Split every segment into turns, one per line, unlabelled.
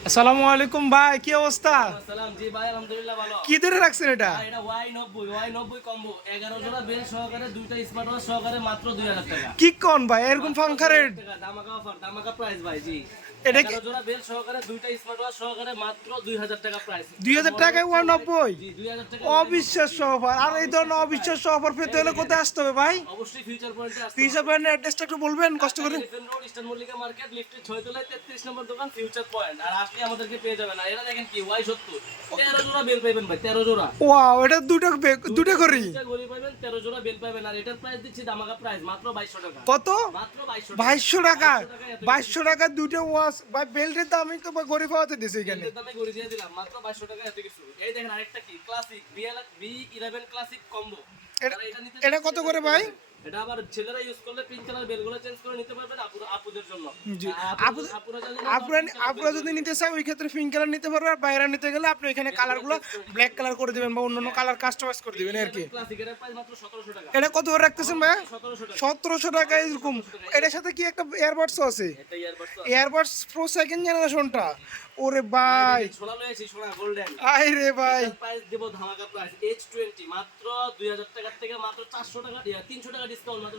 আসসালামু আলাইকুম ভাই কি অবস্থা?
জি ভাই আলহামদুলিল্লাহ ভালো।
কি ধরে রাখছেন এটা?
এটা ওয়াই কম্বো জোড়া বেল সহকারে দুইটা স্মার্ট ওয়াচ সহকারে মাত্র দুই হাজার টাকা।
কি কোন ভাই? এরকম ফাঙ্কা রেট
অফার ধামাকা প্রাইস ভাই জি।
এটা কি-
জোড়া বেল সহকারে দুইটা স্মার্ট ওয়াচ সহকারে মাত্র দুই হাজার টাকা প্রাইস
দুই হাজার টাকায় ওয়ান নব্বই?
জি দুই হাজার টাকা
অবিশ্বাস্য অফার আর এই ধরনের অবিশ্বাস্য অফার পেতে হলে কোথায় আসতে হবে ভাই?
অবশ্যই ফিউচার পয়েন্টে আসতে
পিজা ব্র্যান্ডের অ্যাড্রেসটা একটু বলবেন কষ্ট করে।
Elephant Road Eastern Mallika market লিফটের তলায় নম্বর দোকান ফিউচার পয়েন্ট আর আসলে আমাদেরকে পেয়ে যাবেন। আর এরা দেখেন কি ওয়াই সত্তর। তেরো জোড়া বেল পাইবেন ভাই তেরো জোড়া।
ওয়াও এটা দুটো দুটো করি।
দুইটা পাইবেন তেরো জোড়া বেল পাইবেন। আর এটার প্রাইস দিচ্ছি ধামাকা প্রাইস মাত্র বাইশশো টাকা।
কত?
মাত্র বাইশশো
টাকা। বাইশশো টাকা? দুটো ওয়াশ। ভাই বেল্টের দাম আমি তো গরিব হওয়াতে দিছি এখানে।
দামে গড়ি দিয়ে দিলাম মাত্র বাইশশো টাকা এত কিছু। এই দেখেন আরেকটা কি? Classic B eleven classic combo
এটা- কত করে ভাই?
এটা আবার ছেলেরা ইউজ করলে পিঙ্ক কালার বেলগুলো চেঞ্জ করে নিতে পারবেন আপুদের জন্য।
জি।
আর
আপু-
আপুরা জানি না
আপনারা আপনারা যদি নিতে চান ওই ক্ষেত্রে পিঙ্ক কালার নিতে পারবেন আর বাইরে নিতে গেলে আপনি এখানে কালারগুলো ব্ল্যাক কালার করে দিবেন বা অন্যান্য কালার কাস্টমাইজ করে দিবেন আর কি। এটা কত করে রাখতেছেন ভাই?
সতেরোশো টাকা।
এরকম। এটার সাথে কি একটা এয়ারবাডস আছে? এয়ারবাডস প্রো সেকেন্ড জেনারেশনটা ওরে ভাই।
লয়েছি সোনা গোল্ডেন
আই রে ভাই।
প্রাইস দেব ধামাকা প্রাইস এইচ টোয়েন্টি মাত্র থেকে মাত্র চারশো টাকা তিনশো টাকা ডিসকাউন্ট মাত্র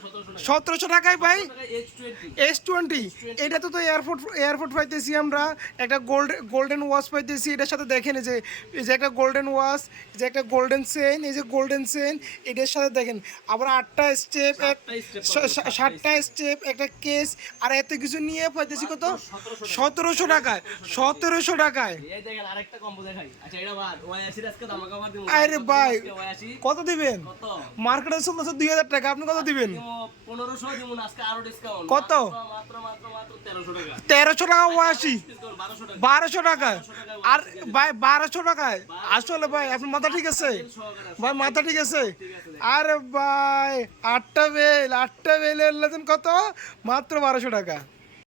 টাকা।
টাকায় ভাই?
এইচ টোয়েন্টি
এস টোয়েন্টি এটা তো তো এয়ারপোর্ট এয়ারপোর্ট পাইতেছি আমরা। একটা গোল্ড গোল্ডেন ওয়াচ পাইতেছি। এটার সাথে দেখেন এই যে এই যে একটা গোল্ডেন ওয়াচ যে একটা গোল্ডেন চেন এই যে গোল্ডেন চেন এটার সাথে দেখেন আবার আটটা স্টেপ সাতটা স্টেপ একটা কেস আর এত কিছু নিয়ে পাইতেছি কত? সতেরোশো টাকায়। সতেরোশো টাকায়।
আচ্ছা
আরে ভাই কত দিবেন? মার্কেটে চলতেছে দুই হাজার টাকা আপনি কত দিবেন? কত?
তেরোশো টাকা।
তেরোশো ওয়াশি
বারোশো টাকা।
আর ভাই বারোশো টাকায়। আসলে ভাই আপনার মাথা ঠিক আছে? ভাই মাথা ঠিক আছে? আরে ভাই আটটা বেল আটটা বেল এলেন কত? মাত্র বারোশো টাকা।